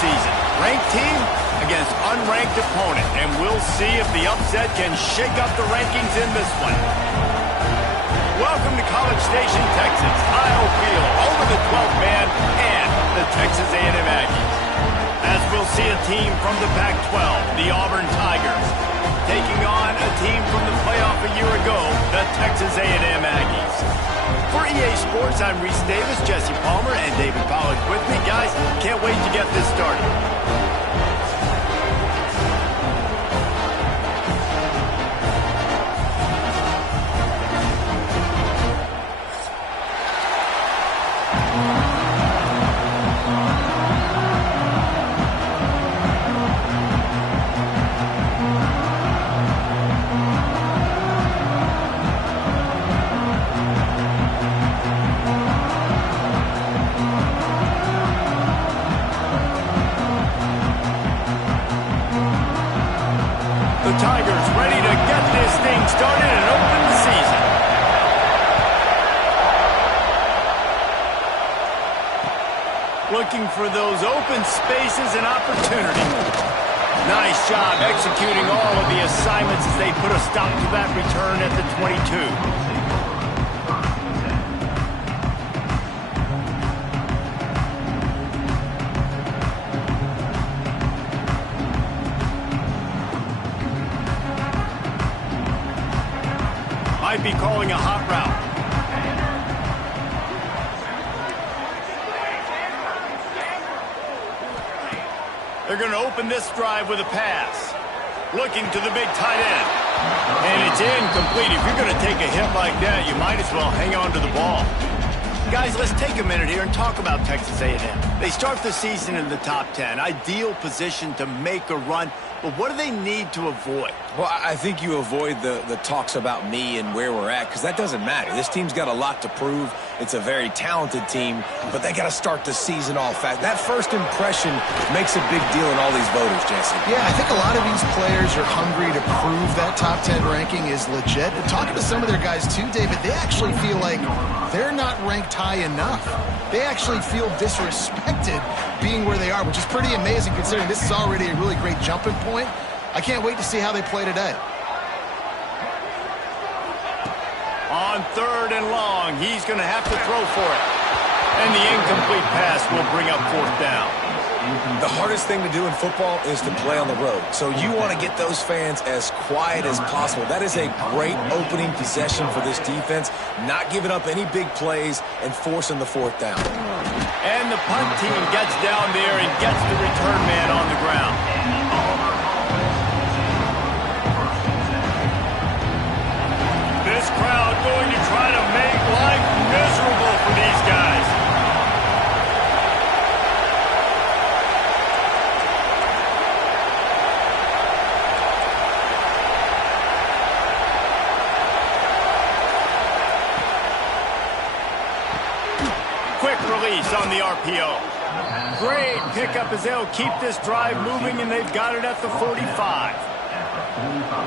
season. Ranked team against unranked opponent, and we'll see if the upset can shake up the rankings in this one. Welcome to College Station, Texas. Kyle Field over the 12th man and the Texas A&M Aggies. As we'll see a team from the Pac-12, the Auburn Tigers, taking on a team from the playoff a year ago, the Texas A&M Aggies. For EA Sports, I'm Reese Davis, Jesse Palmer, and David Pollack with me. Guys, can't wait to get this started. The Tigers ready to get this thing started and open the season. Looking for those open spaces and opportunities. Nice job executing all of the assignments as they put a stop to that return at the 22. Might be calling a hot route. They're going to open this drive with a pass. Looking to the big tight end. And it's incomplete. If you're going to take a hit like that, you might as well hang on to the ball. Guys, let's take a minute here and talk about Texas A&M. They start the season in the top 10. Ideal position to make a run. But what do they need to avoid? Well, I think you avoid the talks about me and where we're at, because that doesn't matter. This team's got a lot to prove. It's a very talented team, but they got to start the season off fast. That first impression makes a big deal in all these voters, Jesse. Yeah, I think a lot of these players are hungry to prove that top 10 ranking is legit. But talking to some of their guys too, David, they actually feel like they're not ranked high enough. They actually feel disrespected being where they are, which is pretty amazing considering this is already a really great jumping point. I can't wait to see how they play today. On 3rd and long, he's going to have to throw for it. And the incomplete pass will bring up 4th down. The hardest thing to do in football is to play on the road. So you want to get those fans as quiet as possible. That is a great opening possession for this defense, not giving up any big plays and forcing the 4th down. And the punt team gets down there and gets the return man on the ground. This crowd going to try to make life miserable for these guys. Quick release on the RPO. Great pickup as they'll keep this drive moving, and they've got it at the 45.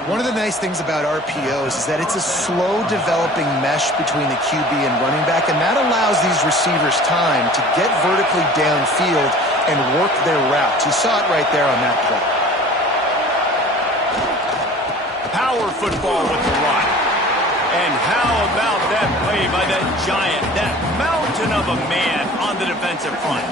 One of the nice things about RPOs is that it's a slow developing mesh between the QB and running back, and that allows these receivers time to get vertically downfield and work their routes. You saw it right there on that play. Power football with the run. And how about that play by that giant, that mountain of a man on the defensive front?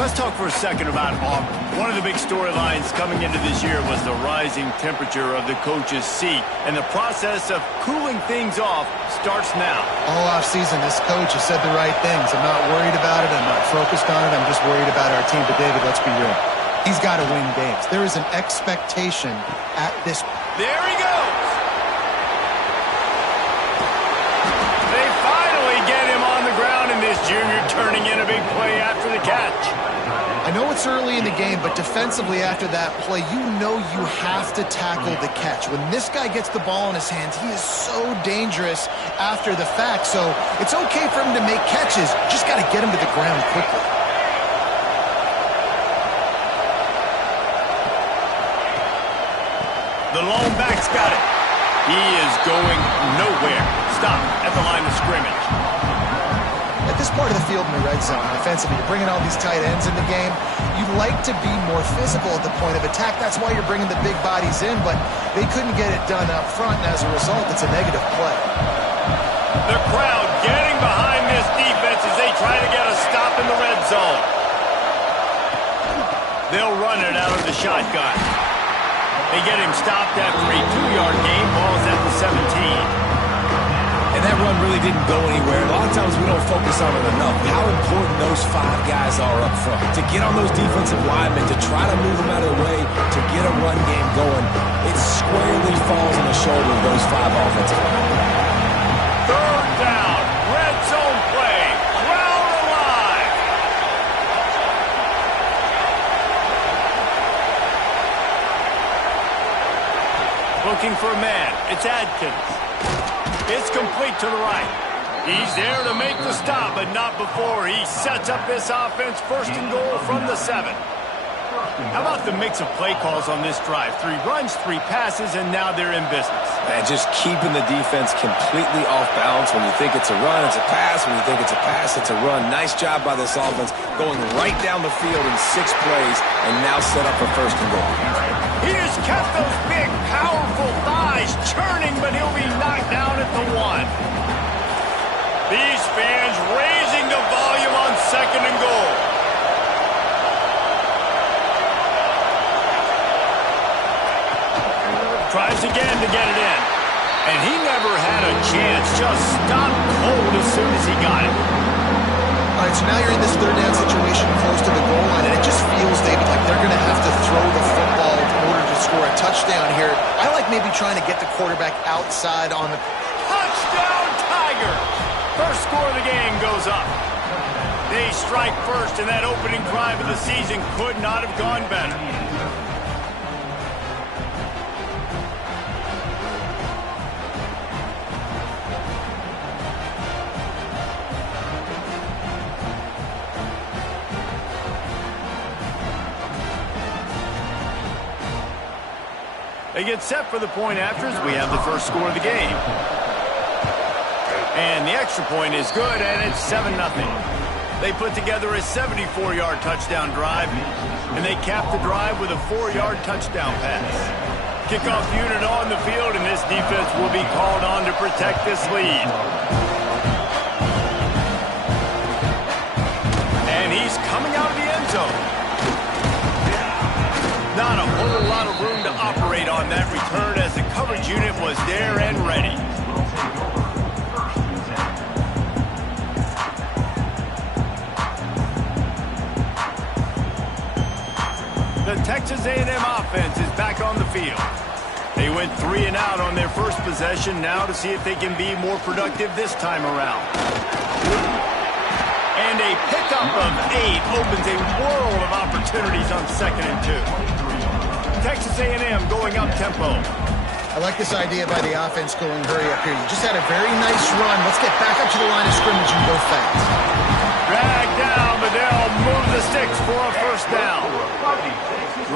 Let's talk for a second about Auburn. One of the big storylines coming into this year was the rising temperature of the coach's seat. And the process of cooling things off starts now. All offseason, this coach has said the right things. I'm not worried about it. I'm not focused on it. I'm just worried about our team. But, David, let's be real. He's got to win games. There is an expectation at this. There he goes. They finally get him on the ground, and this junior turning in a big play after the catch. I know it's early in the game, but defensively after that play, you know you have to tackle the catch. When this guy gets the ball in his hands, he is so dangerous after the fact. So it's okay for him to make catches. Just got to get him to the ground quickly. The lone back's got it. He is going nowhere. Stop at the line of scrimmage. At this part of the field in the red zone. Offensively, you're bringing all these tight ends in the game. You'd like to be more physical at the point of attack. That's why you're bringing the big bodies in, but they couldn't get it done up front, and as a result, it's a negative play. The crowd getting behind this defense as they try to get a stop in the red zone. They'll run it out of the shotgun. They get him stopped after a 2-yard gain. Ball's at the 17. And that run really didn't go anywhere. A lot of times we don't focus on it enough. How important those 5 guys are up front. To get on those defensive linemen, to try to move them out of the way, to get a run game going, it squarely falls on the shoulder of those 5 offensive linemen. Third down, red zone play, crowd alive. Looking for a man, it's Adkins. It's complete to the right. He's there to make the stop, but not before he sets up this offense. First and goal from the 7. How about the mix of play calls on this drive? 3 runs, 3 passes, and now they're in business. And just keeping the defense completely off balance. When you think it's a run, it's a pass. When you think it's a pass, it's a run. Nice job by this offense, going right down the field in 6 plays, and now set up for first and goal. He has kept those big, powerful thighs churning, but he'll be knocked down at the 1. These fans raising the volume on second and goal. Tries again to get it in. And he never had a chance. Just stopped cold as soon as he got it. All right, so now you're in this third down situation close to the goal line, and it just feels, David, like they're going to have to throw the football in order to score a touchdown here. I like maybe trying to get the quarterback outside on the... Touchdown, Tiger! First score of the game goes up. They strike first, and that opening drive of the season could not have gone better. They get set for the point after as we have the first score of the game. And the extra point is good, and it's 7-0. They put together a 74-yard touchdown drive, and they cap the drive with a 4-yard touchdown pass. Kickoff unit on the field, and this defense will be called on to protect this lead. And he's coming out of the end zone. Not a whole lot of room to operate on that return as the coverage unit was there and ready. The Texas A&M offense is back on the field. They went 3 and out on their first possession, now to see if they can be more productive this time around. And a pickup of 8 opens a world of opportunities on 2nd and 2. Texas A&M going up tempo. I like this idea by the offense going hurry up here. You just had a very nice run. Let's get back up to the line of scrimmage and go fast. Drag down, but they'll move the sticks for a first down.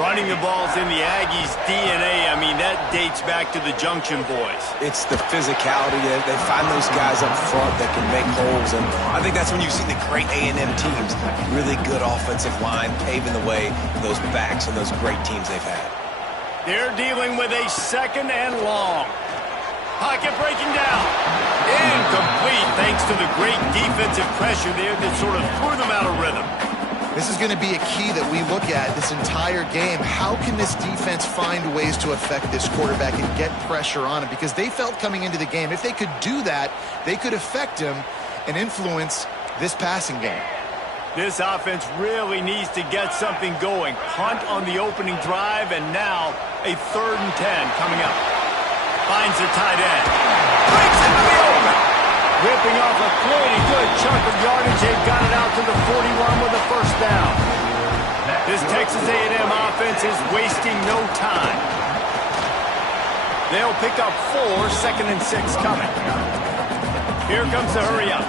Running the ball's in the Aggies' DNA. I mean, that dates back to the Junction boys. It's the physicality. They find those guys up front that can make holes, and I think that's when you see the great A&M teams. Really good offensive line paving the way for those backs and those great teams they've had. They're dealing with a 2nd and long. Pocket breaking down. Incomplete thanks to the great defensive pressure there that sort of threw them out of rhythm. This is going to be a key that we look at this entire game. How can this defense find ways to affect this quarterback and get pressure on him? Because they felt coming into the game, if they could do that, they could affect him and influence this passing game. This offense really needs to get something going. Punt on the opening drive, and now a 3rd and 10 coming up. Finds the tight end. Breaks into the open. Ripping off a pretty good chunk of yardage. They've got it out to the 41 with a first down. This Texas A&M offense is wasting no time. They'll pick up 4, 2nd and 6 coming. Here comes the hurry up.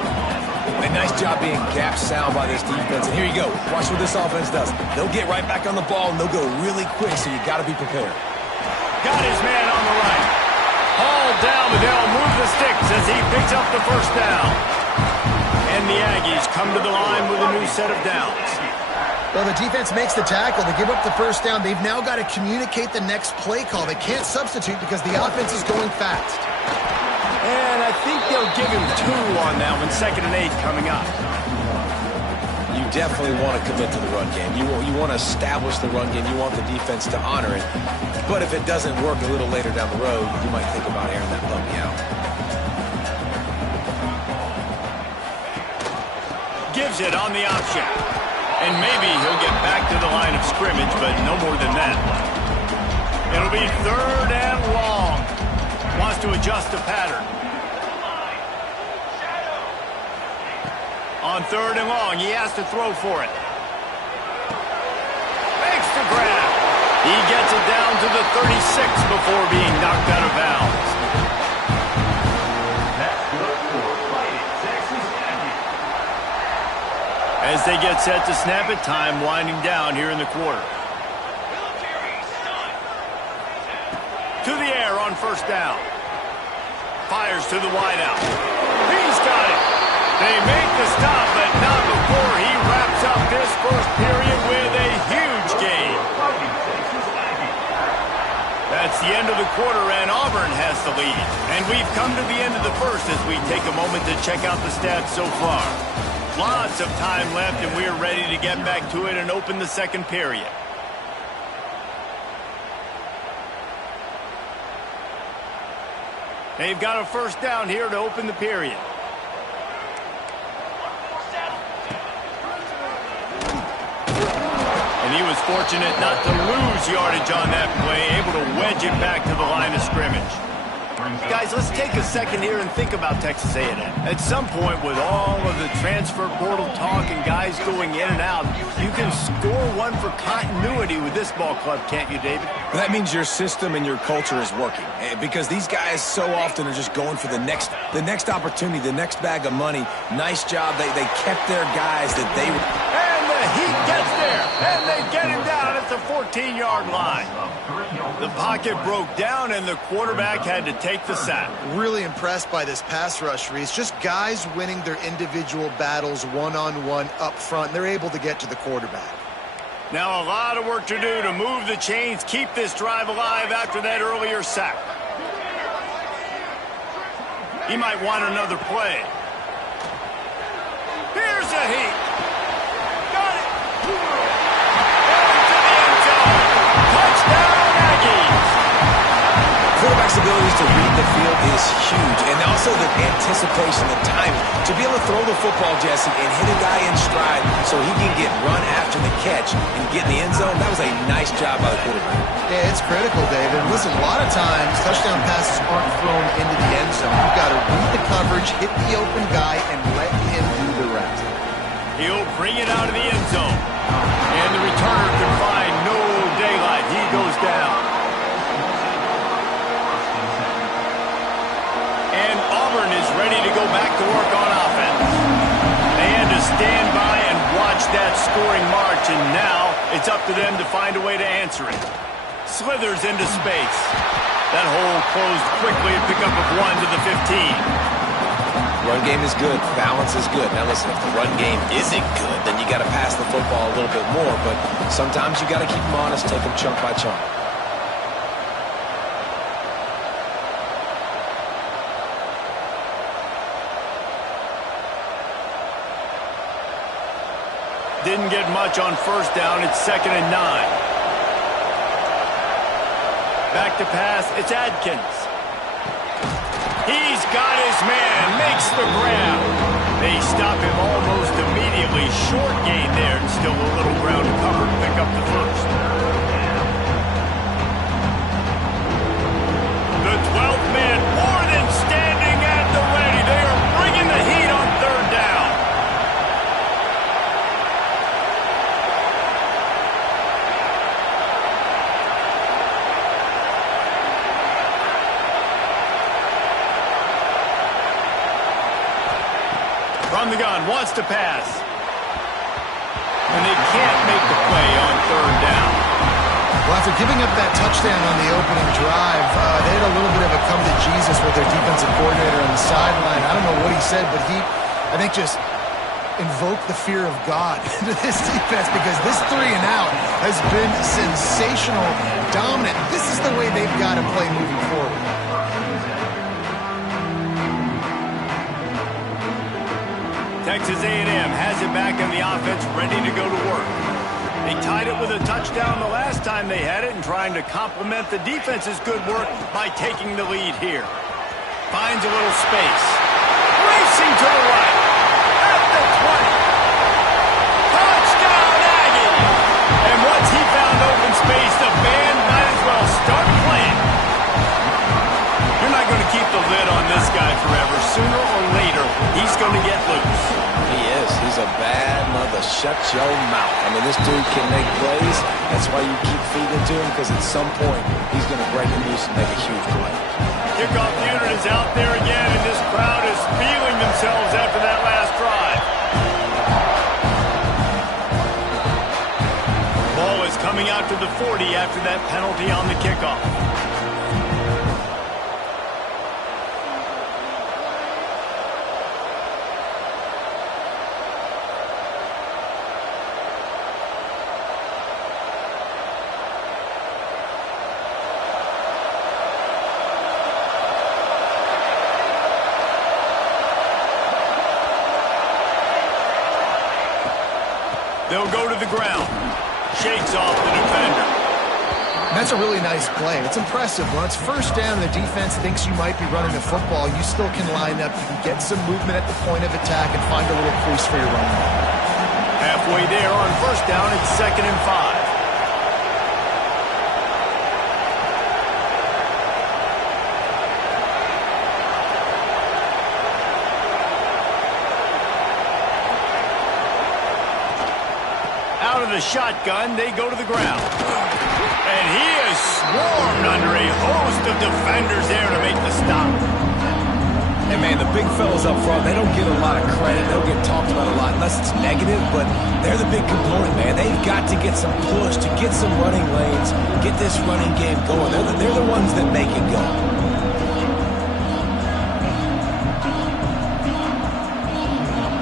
A nice job being gap sound by this defense. And here you go. Watch what this offense does. They'll get right back on the ball, and they'll go really quick, so you got to be prepared. Got his man on the right. Hauled down, but they'll move the sticks as he picks up the first down. And And the Aggies come to the line with a new set of downs. Well, the defense makes the tackle. They give up the first down. They've now got to communicate the next play call. They can't substitute because the offense is going fast. And I think they'll give him 2 on that one, 2nd and 8 coming up. You definitely want to commit to the run game. You want to establish the run game. You want the defense to honor it. But if it doesn't work a little later down the road, you might think about airing that puppy out. Gives it on the option. And maybe he'll get back to the line of scrimmage, but no more than that. It'll be 3rd and long. Wants to adjust the pattern. On 3rd and long, he has to throw for it. Makes the grab. He gets it down to the 36 before being knocked out of bounds. As they get set to snap it, time winding down here in the quarter. To the air on 1st down. Fires to the wideout. He's got it. They make the stop, but not before he wraps up this first period with a huge gain. That's the end of the quarter, and Auburn has the lead. And we've come to the end of the first as we take a moment to check out the stats so far. Lots of time left, and we're ready to get back to it and open the 2nd period. They've got a 1st down here to open the period. And he was fortunate not to lose yardage on that play, able to wedge it back to the line of scrimmage. Guys, let's take a second here and think about Texas A&M. At some point, with all of the transfer portal talk and guys going in and out, you can score one for continuity with this ball club, can't you, David? That means your system and your culture is working, because these guys so often are just going for the next opportunity, the next bag of money. Nice job. They kept their guys that they... And the Heat gets there, and they get him down at the 14-yard line. The pocket broke down, and the quarterback had to take the sack. Really impressed by this pass rush, Reese. Just guys winning their individual battles one-on-one up front. They're able to get to the quarterback. Now a lot of work to do to move the chains, keep this drive alive after that earlier sack. He might want another play. Here's the Heat. Got it. Into the end zone. Touchdown, Aggies. Quarterback's abilities to read the field is huge, and also the anticipation, the timing. To be able to throw the football, Jesse, and hit a guy in stride so he can get run after the catch and get in the end zone, that was a nice job by the quarterback. Yeah, it's critical, David. Listen, a lot of times, touchdown passes aren't thrown into the end zone. You've got to read the coverage, hit the open guy, and let him do the rest. He'll bring it out of the end zone. And the returner can find no daylight. He goes down. And Auburn is ready to go back to work on offense. They had to stand by and watch that scoring march, and now it's up to them to find a way to answer it. Slithers into space. That hole closed quickly, a pickup of 1 to the 15. Run game is good. Balance is good. Now listen, if the run game isn't good, then you got to pass the football a little bit more, but sometimes you got to keep them honest, take them chunk by chunk. Didn't get much on 1st down. It's 2nd and 9. Back to pass. It's Adkins. He's got his man. Makes the grab. They stop him almost immediately. Short gain there, and still a little ground to cover to pick up the first. The 12th man more than standing at the ready. They are bringing the heat on 3rd down. From the gun, wants to pass. And they can't make the play on 3rd down. Well, after giving up that touchdown on the opening drive, they had a little bit of a come to Jesus with their defensive coordinator on the sideline. I don't know what he said, but he, I think, just invoke the fear of God into this defense because this 3-and-out has been sensational, dominant. This is the way they've got to play moving forward. Texas A&M has it back in the offense, ready to go to work. They tied it with a touchdown the last time they had it and trying to complement the defense's good work by taking the lead here. Finds a little space. Racing to the right. At the 20. Touchdown, Aggie! And once he found open space, the band might as well start playing. You're not going to keep the lid on this guy forever. Sooner or later, he's going to get loose. He is. He's a bad mother. Shut your mouth. I mean, this dude can make plays. That's why you keep feeding to him, because at some point, he's going to break it loose and make a huge play. Kickoff unit is out there again, and this crowd is feeling themselves after that last drive. Ball is coming out to the 40 after that penalty on the kickoff. They'll go to the ground. Shakes off the defender. That's a really nice play. It's impressive. When it's first down, the defense thinks you might be running the football. You still can line up. You can get some movement at the point of attack and find a little crease for your running back. Halfway there on first down, it's 2nd and 5. Out of the shotgun, they go to the ground. And he is swarmed under a host of defenders there to make the stop. Hey, man, the big fellas up front, they don't get a lot of credit. They don't get talked about a lot unless it's negative, but they're the big component, man. They've got to get some push, to get some running lanes, get this running game going. They're the ones that make it go.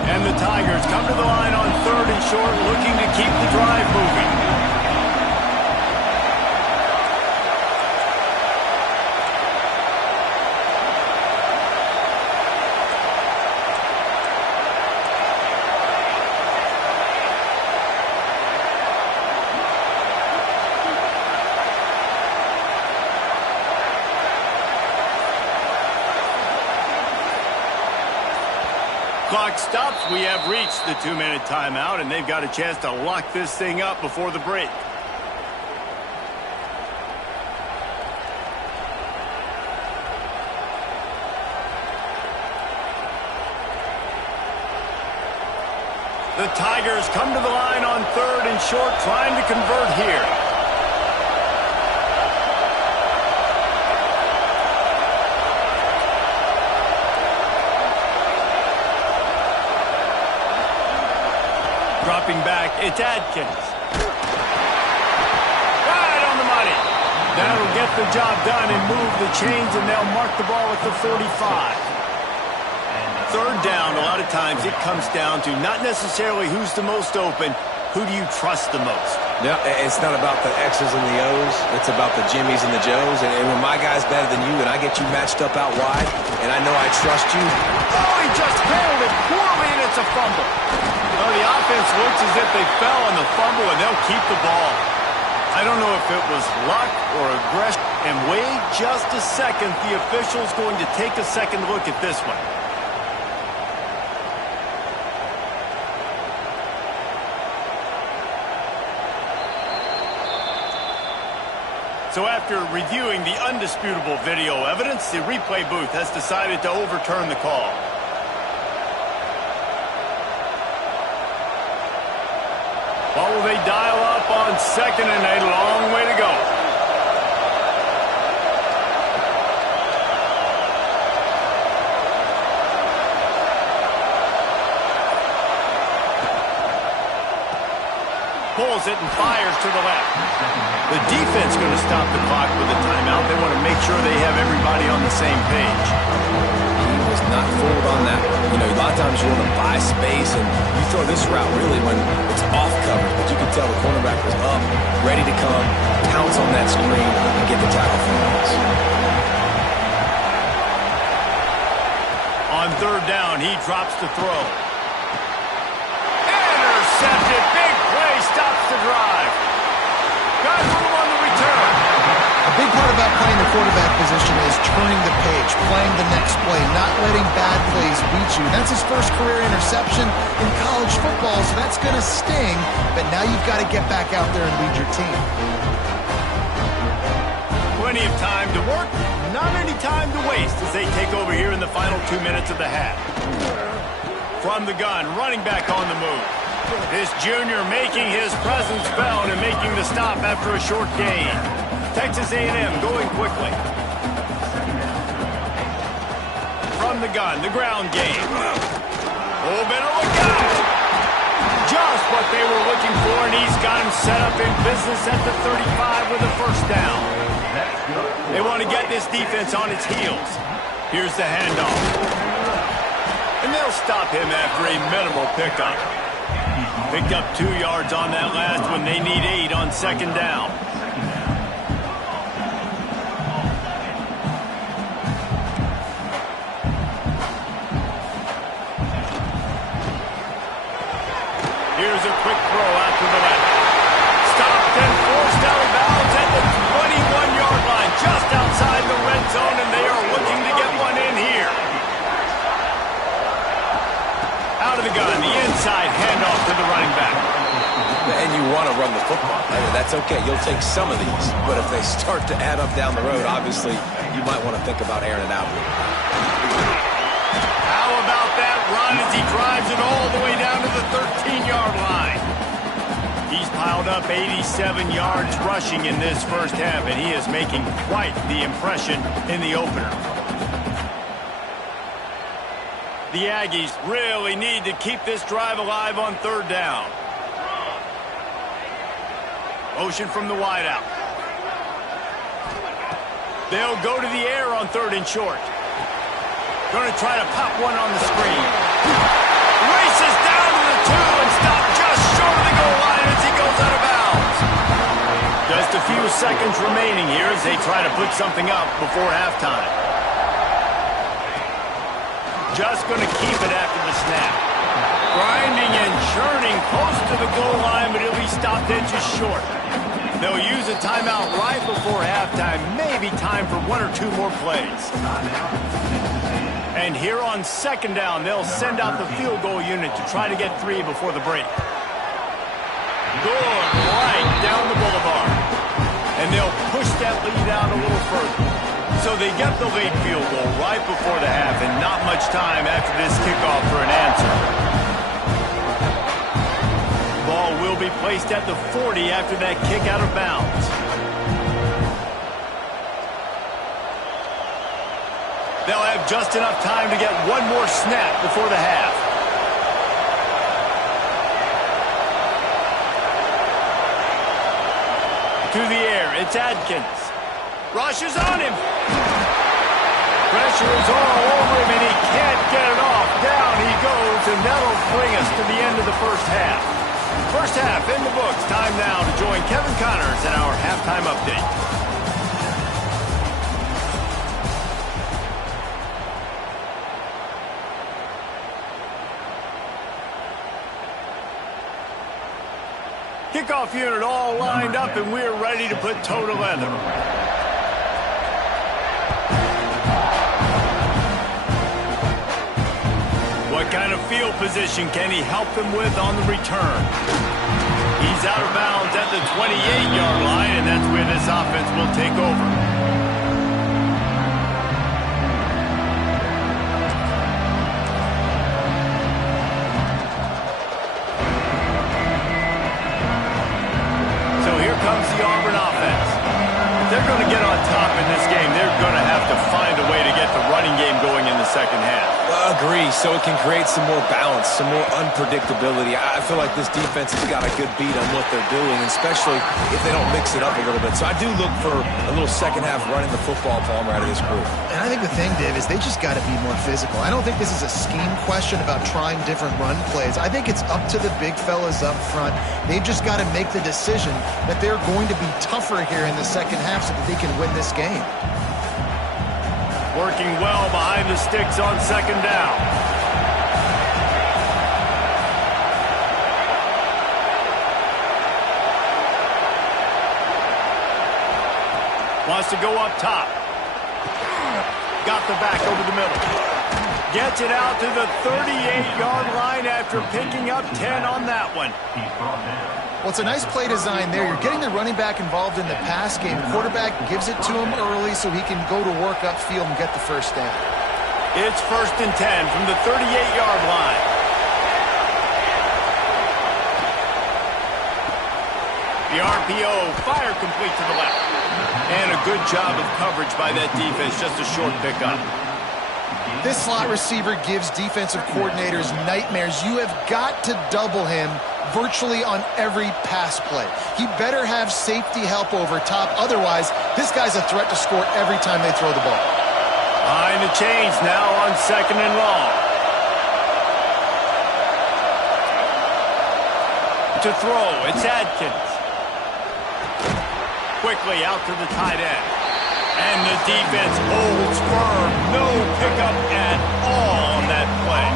And the Tigers come to the line on 3rd and short, looking to keep the drive moving. Clock stops. We have reached the 2-minute timeout, and they've got a chance to lock this thing up before the break. The Tigers come to the line on 3rd and short, trying to convert here. Dropping back, it's Adkins. Right on the money. That'll get the job done and move the chains, and they'll mark the ball at the 45. 3rd down, a lot of times it comes down to not necessarily who's the most open, who do you trust the most? Yeah, it's not about the X's and the O's. It's about the Jimmies and the Joes. And when my guy's better than you and I get you matched up out wide, and I know I trust you. Oh, he just handled it poorly, and it's a fumble. Well, the offense looks as if they fell on the fumble, and they'll keep the ball. I don't know if it was luck or aggression. And wait just a second. The official's going to take a second look at this one. So after reviewing the undisputable video evidence, the replay booth has decided to overturn the call. What will they dial up on 2nd and a long way to go? Pulls it and fires to the left. The defense going to stop the clock with a timeout. They want to make sure they have everybody on the same page. He was not fooled on that one. You know, a lot of times sometimes you want to buy space, and you throw this route really when it's off coverage. But you can tell the cornerback was up, ready to come, pounce on that screen, and get the tackle for loss. On third down, he drops to throw. Intercepted. Big play stops the drive. Got room on the return. A big part about playing the quarterback position is turning the page, playing the next play, not letting bad plays beat you. That's his first career interception in college football, so that's going to sting. But now you've got to get back out there and lead your team. Plenty of time to work, not any time to waste as they take over here in the final 2 minutes of the half. From the gun, running back on the move. This junior making his presence felt and making the stop after a short gain. Texas A&M going quickly. From the gun, the ground game. Oh, better look out! Just what they were looking for, and he's got him set up in business at the 35 with a first down. They want to get this defense on its heels. Here's the handoff. And they'll stop him after a minimal pickup. Picked up 2 yards on that last one. They need 8 on second down. Here's a quick throw out to the left. Stopped and forced out of bounds at the 21-yard line, just outside the red zone, and they are looking to get one in here. Out of the gun, the inside handoff to the running back. And you want to run the football. I mean, that's okay. You'll take some of these. But if they start to add up down the road, obviously, you might want to think about airing it out. How about that run as he drives it all the way down to the 13-yard line? He's piled up 87 yards rushing in this first half, and he is making quite the impression in the opener. The Aggies really need to keep this drive alive on third down. Motion from the wideout. They'll go to the air on third and short. Going to try to pop one on the screen. Races down to the 2 and stopped just short of the goal line as he goes out of bounds. Just a few seconds remaining here as they try to put something up before halftime. Just going to keep it after the snap. Grinding and churning close to the goal line, but he'll be stopped inches short. They'll use a timeout right before halftime. Maybe time for 1 or 2 more plays. And here on second down, they'll send out the field goal unit to try to get 3 before the break. Good right down the boulevard. And they'll push that lead out a little further. So they get the late field goal right before the half, and not much time after this kickoff for an answer. Ball will be placed at the 40 after that kick out of bounds. They'll have just enough time to get one more snap before the half. To the air, it's Adkins. Rushes on him. Pressure is all over him, and he can't get it off. Down he goes, and that'll bring us to the end of the first half. First half in the books. Time now to join Kevin Connors in our halftime update. Kickoff unit all lined up, and we're ready to put toe to leather. What kind of field position can he help them with on the return? He's out of bounds at the 28-yard line, and that's where this offense will take over. Comes the Auburn offense. If they're going to get on top in this game, they're going to have to find a way to get the running game going in the second half. half. Agree. So it can create some more balance, some more unpredictability. I feel like this defense has got a good beat on what they're doing, especially if they don't mix it up a little bit. So I do look for a little second half running the football, Palmer, out of this group. And I think the thing, Dave, is they just got to be more physical. I don't think this is a scheme question about trying different run plays. I think it's up to the big fellas up front. They've just got to make the decision that they're going to be tougher here in the second half so that they can win this game. Working well behind the sticks on second down. Wants to go up top. Got the back over the middle. Gets it out to the 38-yard line after picking up 10 on that one. Well, it's a nice play design there. You're getting the running back involved in the pass game. Quarterback gives it to him early so he can go to work upfield and get the first down. It's 1st and 10 from the 38-yard line. The RPO, fire complete to the left. And a good job of coverage by that defense, just a short pickup. This slot receiver gives defensive coordinators nightmares. You have got to double him virtually on every pass play. He better have safety help over top. Otherwise, this guy's a threat to score every time they throw the ball. Behind the chains now on 2nd and long. To throw, it's Adkins. Quickly out to the tight end. And the defense holds firm. No pickup at all on that play.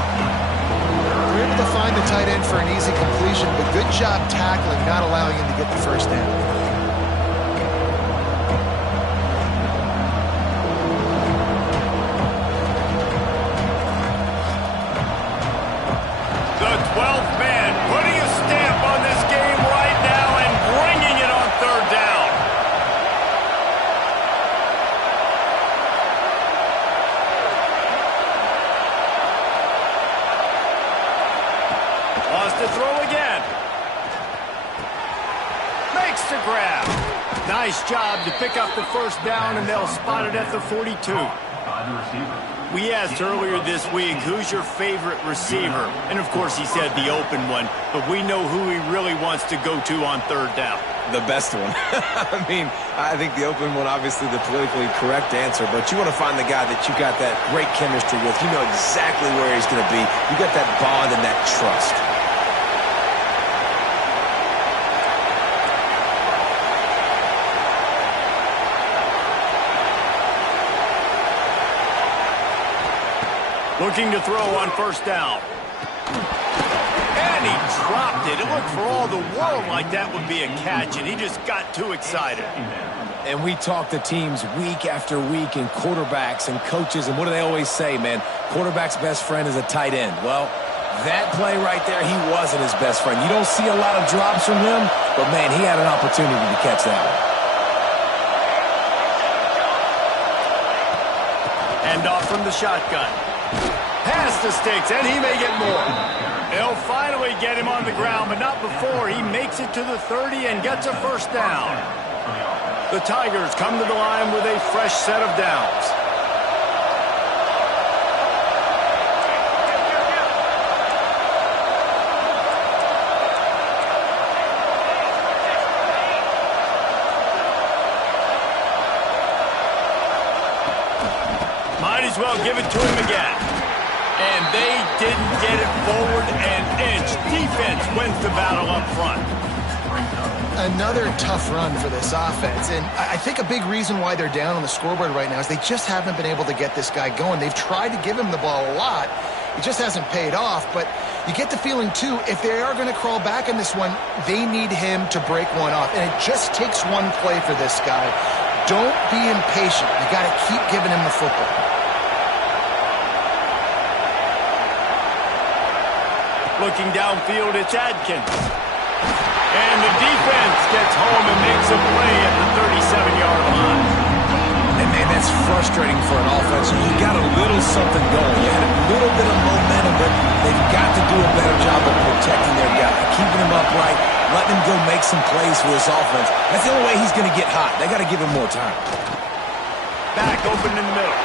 They're able to find the tight end for an easy completion, but good job tackling, not allowing him to get the first down. The 12th man putting a stamp on this game right now and bringing it on 3rd down. Wants to throw again. Makes the grab. Nice job to pick up the first down, and they'll spot it at the 42. We asked earlier this week, who's your favorite receiver? And, of course, he said the open one, but we know who he really wants to go to on 3rd down. The best one. I mean, I think the open one, obviously the politically correct answer, but you want to find the guy that you got that great chemistry with. You know exactly where he's going to be. You got that bond and that trust. Looking to throw on 1st down. And he dropped it. It looked for all the world like that would be a catch, and he just got too excited. And we talk to teams week after week and quarterbacks and coaches, and what do they always say, man? Quarterback's best friend is a tight end. Well, that play right there, he wasn't his best friend. You don't see a lot of drops from him, but, man, he had an opportunity to catch that one. And off from the shotgun. Past the sticks, and he may get more. They'll finally get him on the ground, but not before he makes it to the 30 and gets a first down. The Tigers come to the line with a fresh set of downs. Might as well give it to him again. And they didn't get it forward an inch. Defense wins the battle up front. Another tough run for this offense, and I think a big reason why they're down on the scoreboard right now is they just haven't been able to get this guy going. They've tried to give him the ball a lot. It just hasn't paid off, but you get the feeling, too, if they are going to crawl back in this one, they need him to break one off, and it just takes one play for this guy. Don't be impatient. You got to keep giving him the football. Looking downfield, it's Adkins. And the defense gets home and makes a play at the 37-yard line. And, man, that's frustrating for an offense. You got a little something going. You had a little bit of momentum, but they've got to do a better job of protecting their guy, keeping him upright, letting him go make some plays for this offense. That's the only way he's going to get hot. They got to give him more time. Back open in the middle.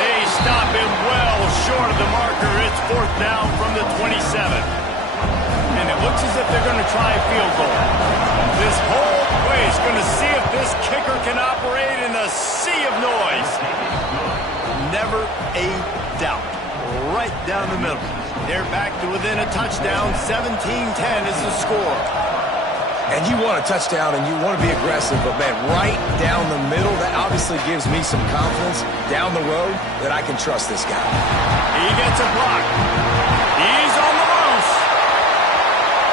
They stop him well short of the marker. It's 4th down from the 27. And it looks as if they're going to try a field goal. This whole place is going to see if this kicker can operate in a sea of noise. Never a doubt. Right down the middle. They're back to within a touchdown. 17-10 is the score. And you want a touchdown and you want to be aggressive, but, man, right down the middle, that obviously gives me some confidence down the road that I can trust this guy. He gets a block. He's on the loose.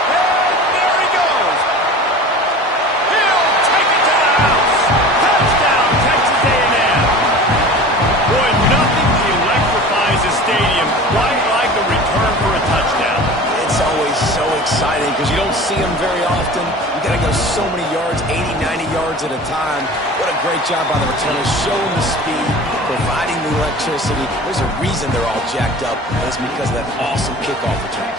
And there he goes. He'll take it to the house. Touchdown, Texas A&M. Boy, nothing electrifies a stadium quite like a return for a touchdown. It's always so exciting because you don't see them very often. You got to go so many yards, 80, 90 yards at a time. What a great job by the returners, showing the speed, providing the electricity. There's a reason they're all jacked up, and it's because of that awesome kickoff return.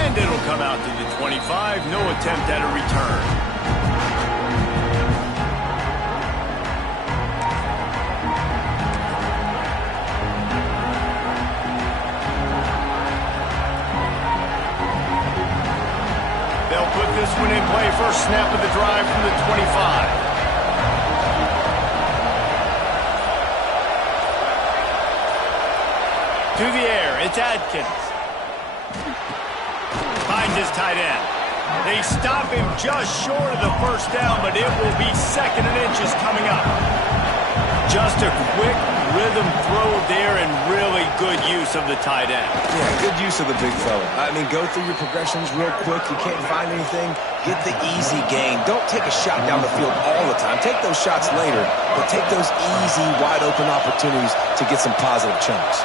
And it'll come out to the 25. No attempt at a return. They'll put this one in play. First snap of the drive from the 25. To the air, it's Adkins. Finds his tight end. They stop him just short of the first down, but it will be 2nd and inches coming up. Just a quick rhythm throw there and really good use of the tight end. Yeah, good use of the big fella. I mean, go through your progressions real quick. You can't find anything. Get the easy gain. Don't take a shot down the field all the time. Take those shots later, but take those easy, wide-open opportunities to get some positive chunks.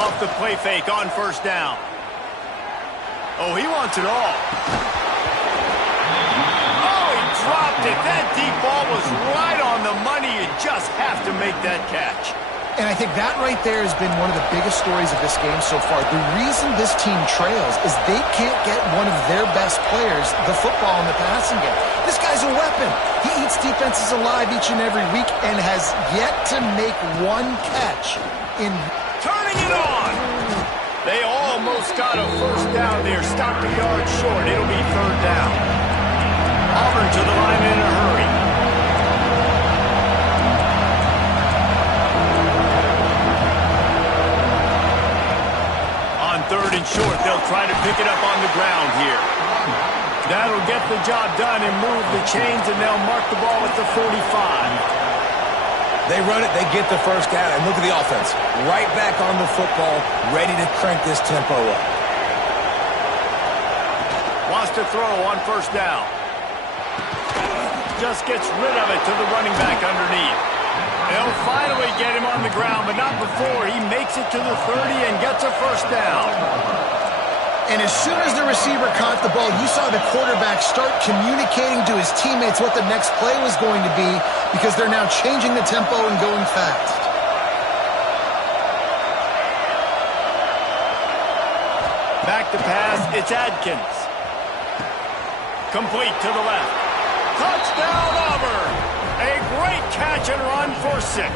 Off the play fake on first down. Oh, he wants it all. Oh, he dropped it. That deep ball was right on the money. You just have to make that catch. And I think that right there has been one of the biggest stories of this game so far. The reason this team trails is they can't get one of their best players the football in the passing game. This guy's a weapon. He eats defenses alive each and every week and has yet to make one catch in... Turning it on. They almost got a first down there. Stopped a yard short. It'll be 3rd down. Auburn to the line in a hurry. On 3rd and short, they'll try to pick it up on the ground here. That'll get the job done and move the chains, and they'll mark the ball at the 45. They run it, they get the first down, and look at the offense. Right back on the football, ready to crank this tempo up. Wants to throw on first down. Just gets rid of it to the running back underneath. They'll finally get him on the ground, but not before he makes it to the 30 and gets a first down. And as soon as the receiver caught the ball, you saw the quarterback start communicating to his teammates what the next play was going to be because they're now changing the tempo and going fast. Back to pass, it's Adkins. Complete to the left. Touchdown, Auburn! A great catch and run for 6.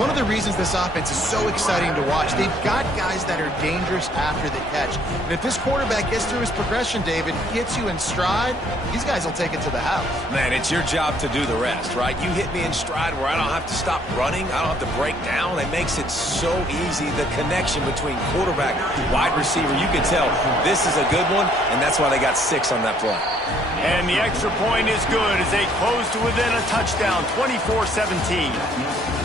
One of the reasons this offense is so exciting to watch, they've got guys that are dangerous after the catch. And if this quarterback gets through his progression, David, gets you in stride, these guys will take it to the house. Man, it's your job to do the rest, right? You hit me in stride where I don't have to stop running. I don't have to break down. It makes it so easy. The connection between quarterback, wide receiver, you can tell this is a good one, and that's why they got 6 on that play. And the extra point is good as they close to within a touchdown, 24-17.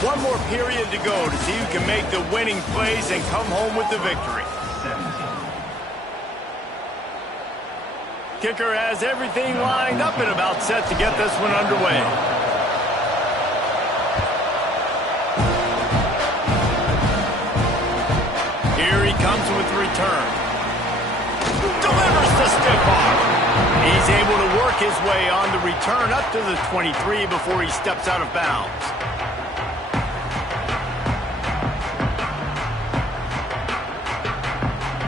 One more period to go to see who can make the winning plays and come home with the victory. Kicker has everything lined up and about set to get this one underway. Here he comes with the return. Delivers the stiff arm. He's able to work his way on the return up to the 23 before he steps out of bounds.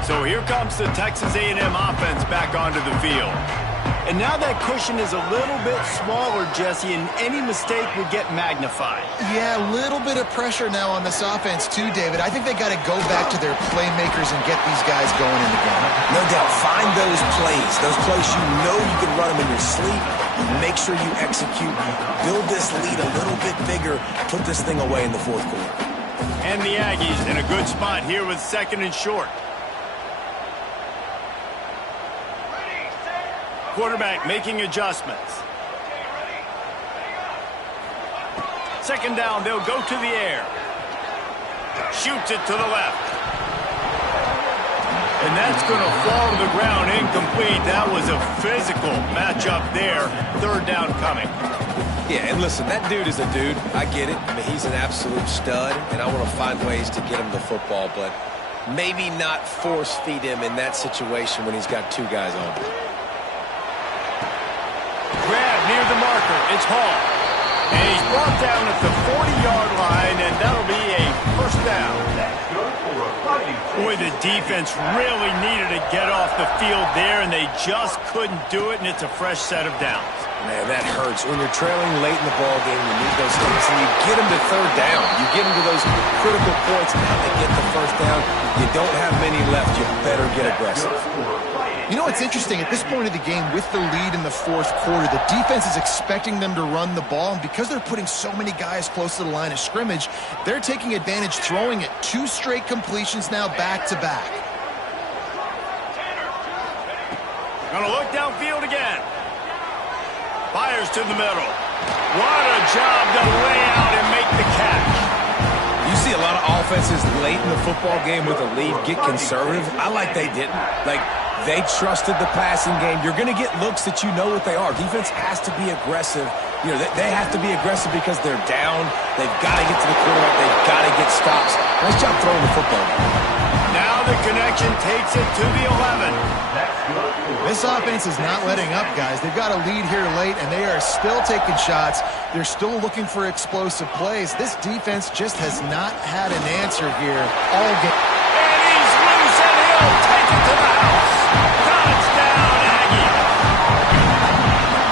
So here comes the Texas A&M offense back onto the field. And now that cushion is a little bit smaller, Jesse, and any mistake would get magnified. Yeah, a little bit of pressure now on this offense too, David. I think they got to go back to their playmakers and get these guys going in the game. No doubt. Find those plays you know you can run them in your sleep. Make sure you execute. Build this lead a little bit bigger. Put this thing away in the fourth quarter. And the Aggies in a good spot here with 2nd and short. Quarterback making adjustments. 2nd down, they'll go to the air. Shoots it to the left. And that's going to fall to the ground incomplete. That was a physical matchup there. 3rd down coming. Yeah, and listen, that dude is a dude. I get it. I mean, he's an absolute stud, and I want to find ways to get him the football, but maybe not force feed him in that situation when he's got 2 guys on him. Grab near the marker. It's Hall. And he's brought down at the 40-yard line, and that'll be a 1st down. Boy, the defense really needed to get off the field there, and they just couldn't do it, and it's a fresh set of downs. Man, that hurts. When you're trailing late in the ball game, you need those things, and you get them to 3rd down. You get them to those critical points and get the 1st down. You don't have many left. You better get aggressive. You know what's interesting? At this point of the game, with the lead in the 4th quarter, the defense is expecting them to run the ball, and because they're putting so many guys close to the line of scrimmage, they're taking advantage, throwing it 2 straight completions now back-to-back. Gonna look downfield again. Fires to the middle. What a job to lay out and make the catch. You see a lot of offenses late in the football game with a lead get conservative. I like they didn't. Like, they trusted the passing game. You're going to get looks that you know what they are. Defense has to be aggressive. You know, they have to be aggressive because they're down. They've got to get to the quarterback. They've got to get stops. Nice job throwing the football. Now the connection takes it to the 11. This offense is not letting up, guys. They've got a lead here late, and they are still taking shots. They're still looking for explosive plays. This defense just has not had an answer here all game. And he's loose, and he'll take it to the house. Touchdown, Aggie.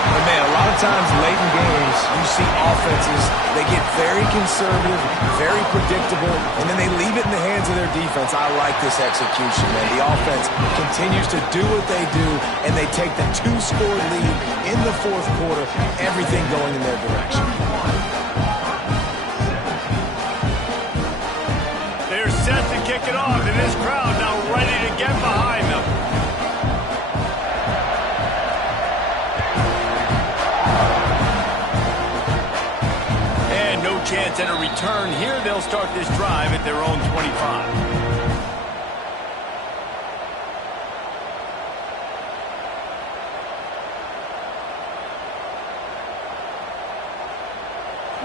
But man, a lot of times late in games, you see offenses, they get very conservative, very predictable, and then they leave it in the hands of their defense. I like this execution, man. The offense continues to do what they do, and they take the 2-score lead in the 4th quarter, everything going in their direction. They're set to kick it off, and this crowd now ready to get behind them. And no chance at a return here. They'll start this drive at their own 25.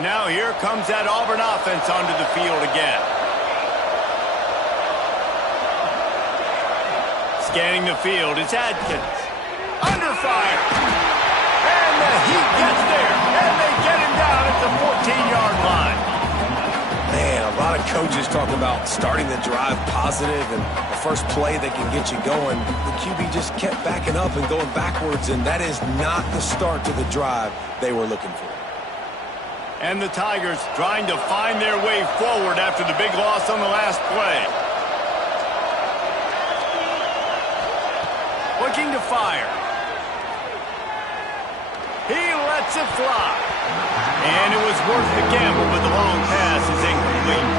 Now here comes that Auburn offense onto the field again. Scanning the field, it's Adkins. Under fire. And the Heat gets there. And they get him down at the 14-yard line. Man, a lot of coaches talk about starting the drive positive and the first play that can get you going. The QB just kept backing up and going backwards, and that is not the start to the drive they were looking for. And the Tigers trying to find their way forward after the big loss on the last play. Looking to fire. He lets it fly. And it was worth the gamble, but the long pass is incomplete.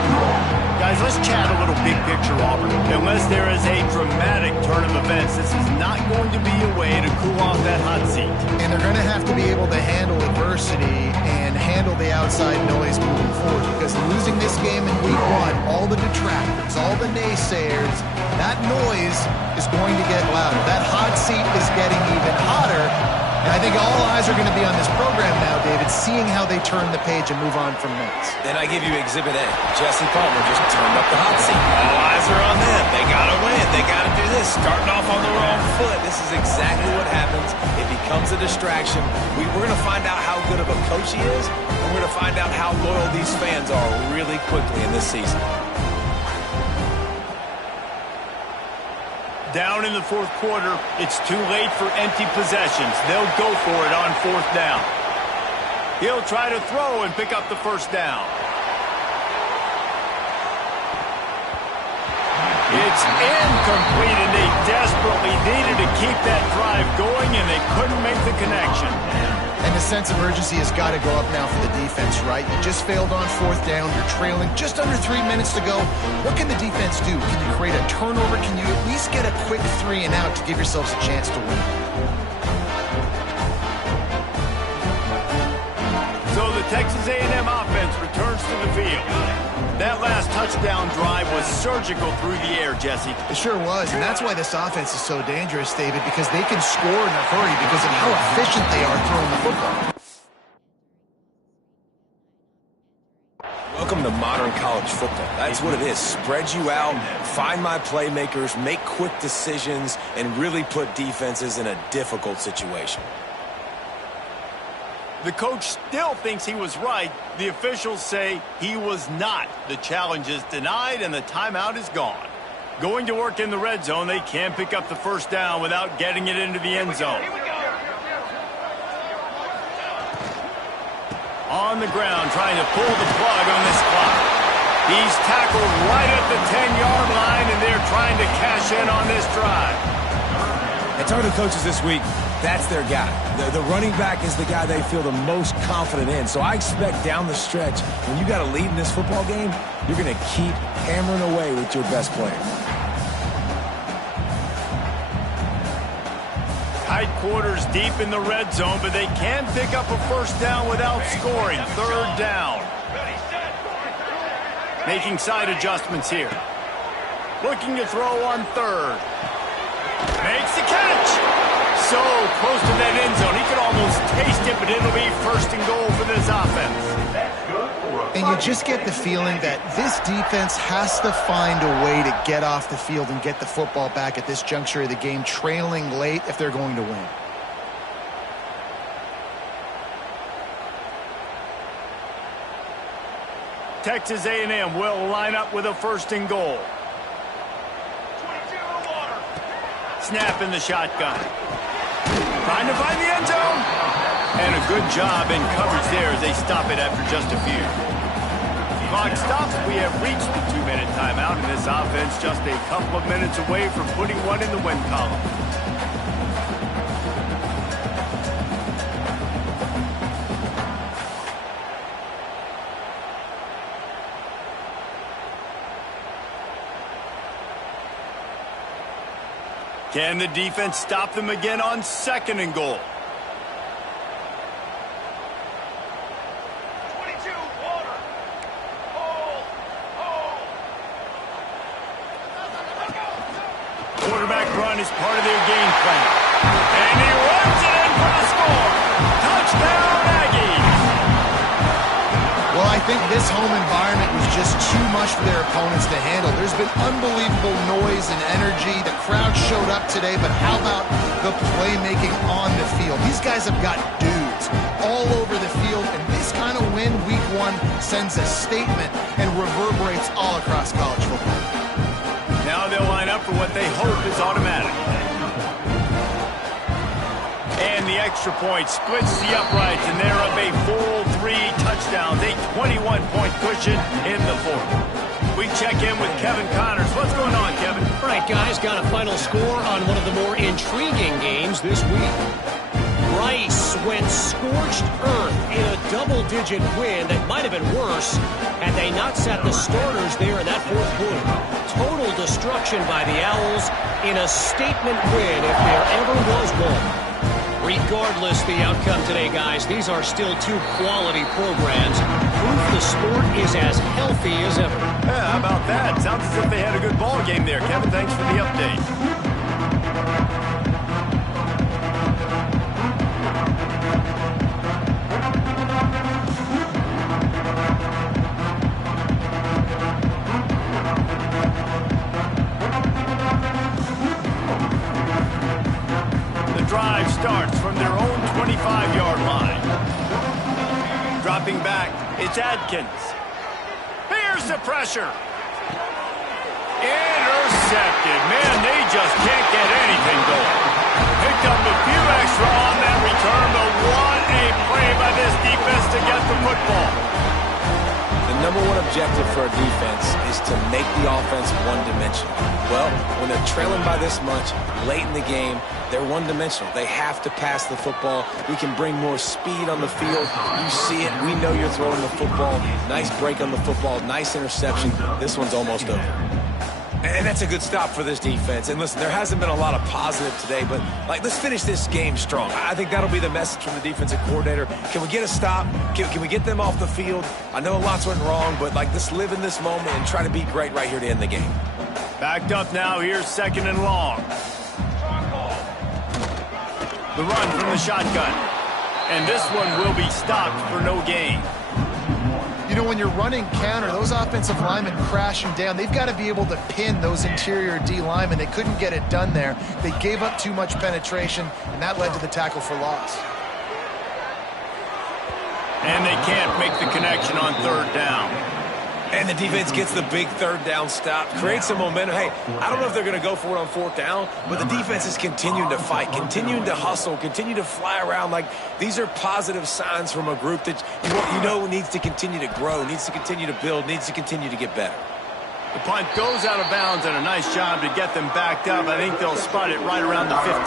Guys, let's chat a little big picture, Auburn. Unless there is a dramatic turn of events, this is not going to be a way to cool off that hot seat. And they're going to have to be able to handle adversity and handle the outside noise moving forward, because losing this game in week 1, all the detractors, all the naysayers, that noise is going to get louder. That hot seat is getting even hotter. And I think all eyes are going to be on this program now, David, seeing how they turn the page and move on from this. Then I give you Exhibit A. Jesse Palmer just turned up the hot seat. All eyes are on them. They got to win. They got to do this. Starting off on the wrong foot. This is exactly what happens. It becomes a distraction. We're going to find out how good of a coach he is, and we're going to find out how loyal these fans are really quickly in this season. Down in the fourth quarter, it's too late for empty possessions. They'll go for it on fourth down. He'll try to throw and pick up the first down. It's incomplete, and they desperately needed to keep that drive going, and they couldn't make the connection. And the sense of urgency has got to go up now for the defense, right? You just failed on fourth down. You're trailing just under 3 minutes to go. What can the defense do? Can you create a turnover? Can you at least get a quick 3 and out to give yourselves a chance to win? So the Texas A&M offense returns to the field. That last touchdown drive was surgical through the air, Jesse. It sure was, and that's why this offense is so dangerous, David, because they can score in a hurry because of how efficient they are throwing the football. Welcome to modern college football. That's what it is. Spread you out, find my playmakers, make quick decisions, and really put defenses in a difficult situation. The coach still thinks he was right. The officials say he was not. The challenge is denied, and the timeout is gone. Going to work in the red zone, they can't pick up the first down without getting it into the end zone. On the ground, trying to pull the plug on this clock. He's tackled right at the 10-yard line, and they're trying to cash in on this drive. I told the coaches this week, that's their guy. The running back is the guy they feel the most confident in. So I expect down the stretch, when you got a lead in this football game, you're going to keep hammering away with your best player. Tight quarters deep in the red zone, but they can pick up a first down without scoring. Third down. Making side adjustments here. Looking to throw on third. Makes the catch. So close to that end zone. He could almost taste it, but it'll be first and goal for this offense. And you just get the feeling that this defense has to find a way to get off the field and get the football back at this juncture of the game, trailing late if they're going to win. Texas A&M will line up with a first and goal. Snap in the shotgun. Trying to find the end zone. And a good job in coverage there as they stop it after just a few. Clock stops. We have reached the 2-minute timeout, and this offense just a couple of minutes away from putting one in the win column. Can the defense stop them again on second and goal? 22, water. Hold. Quarterback run is part of their game plan. And he runs it in for the score. Touchdown, Aggies. Well, I think this home environment was just too much for their opponents to handle. There's been unbelievable noise and energy. The crowd showed up today, but how about the playmaking on the field? These guys have got dudes all over the field, and this kind of win week one sends a statement and reverberates all across college football. Now they'll line up for what they hope is automatic. And the extra point splits the uprights, and they're up a full 3 touchdowns, a 21-point cushion in the fourth. We check in with Kevin Connors. What's going on, Kevin? All right, guys, got a final score on one of the more intriguing games this week. Rice went scorched earth in a double-digit win that might have been worse had they not sat the starters there in that fourth quarter. Total destruction by the Owls in a statement win if there ever was one. Regardless the outcome today, guys, these are still two quality programs. Proof the sport is as healthy as ever. Yeah, how about that? Sounds as if they had a good ball game there. Kevin, thanks for the update. Drive starts from their own 25-yard line. Dropping back, it's Adkins. Here's the pressure. Intercepted. intercepted. Man, they just can't get anything going. Picked up a few extra on that return, but what a play by this defense to get the football. The number one objective for a defense is to make the offense one-dimensional. Well, when they're trailing by this much late in the game, they're one-dimensional. They have to pass the football. We can bring more speed on the field. You see it. We know you're throwing the football. Nice break on the football. Nice interception. This one's almost over. And that's a good stop for this defense. And listen, there hasn't been a lot of positive today, but let's finish this game strong. I think that'll be the message from the defensive coordinator. Can we get a stop? Can we get them off the field? I know lots went wrong, but let's live in this moment and try to be great right here to end the game. Backed up now, here's 2nd and long. The run from the shotgun. And this one will be stopped for no gain. You know, when you're running counter, those offensive linemen crashing down, they've got to be able to pin those interior D linemen. They couldn't get it done there. They gave up too much penetration, and that led to the tackle for loss. And they can't make the connection on 3rd down. And the defense gets the big 3rd down stop, creates some momentum. Hey, I don't know if they're going to go for it on 4th down, but the defense is continuing to fight, continuing to hustle, continue to fly around. These are positive signs from a group that you know needs to continue to grow, needs to continue to build, needs to continue to get better. The punt goes out of bounds, and a nice job to get them backed up. I think they'll spot it right around the 15.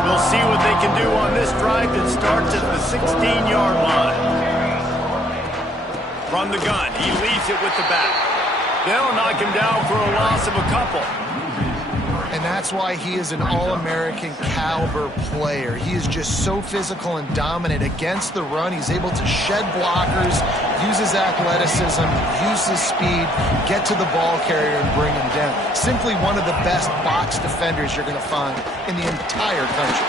We'll see what they can do on this drive that starts at the 16-yard line. From the gun, he leaves it with the back. They'll knock him down for a loss of a couple. And that's why he is an All-American caliber player. He is just so physical and dominant against the run. He's able to shed blockers, use his athleticism, use his speed, get to the ball carrier and bring him down. Simply one of the best box defenders you're going to find in the entire country.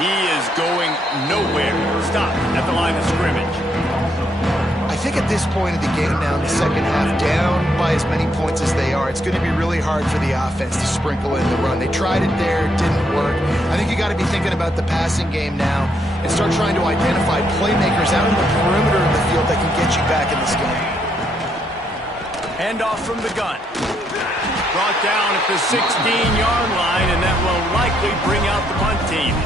He is going nowhere. Stop at the line of scrimmage. I think at this point of the game now in the second half, down by as many points as they are, it's going to be really hard for the offense to sprinkle in the run. They tried it there, it didn't work. I think you got to be thinking about the passing game now and start trying to identify playmakers out in the perimeter of the field that can get you back in this game. Handoff from the gun. Brought down at the 16-yard line, and that will likely bring out the punt team.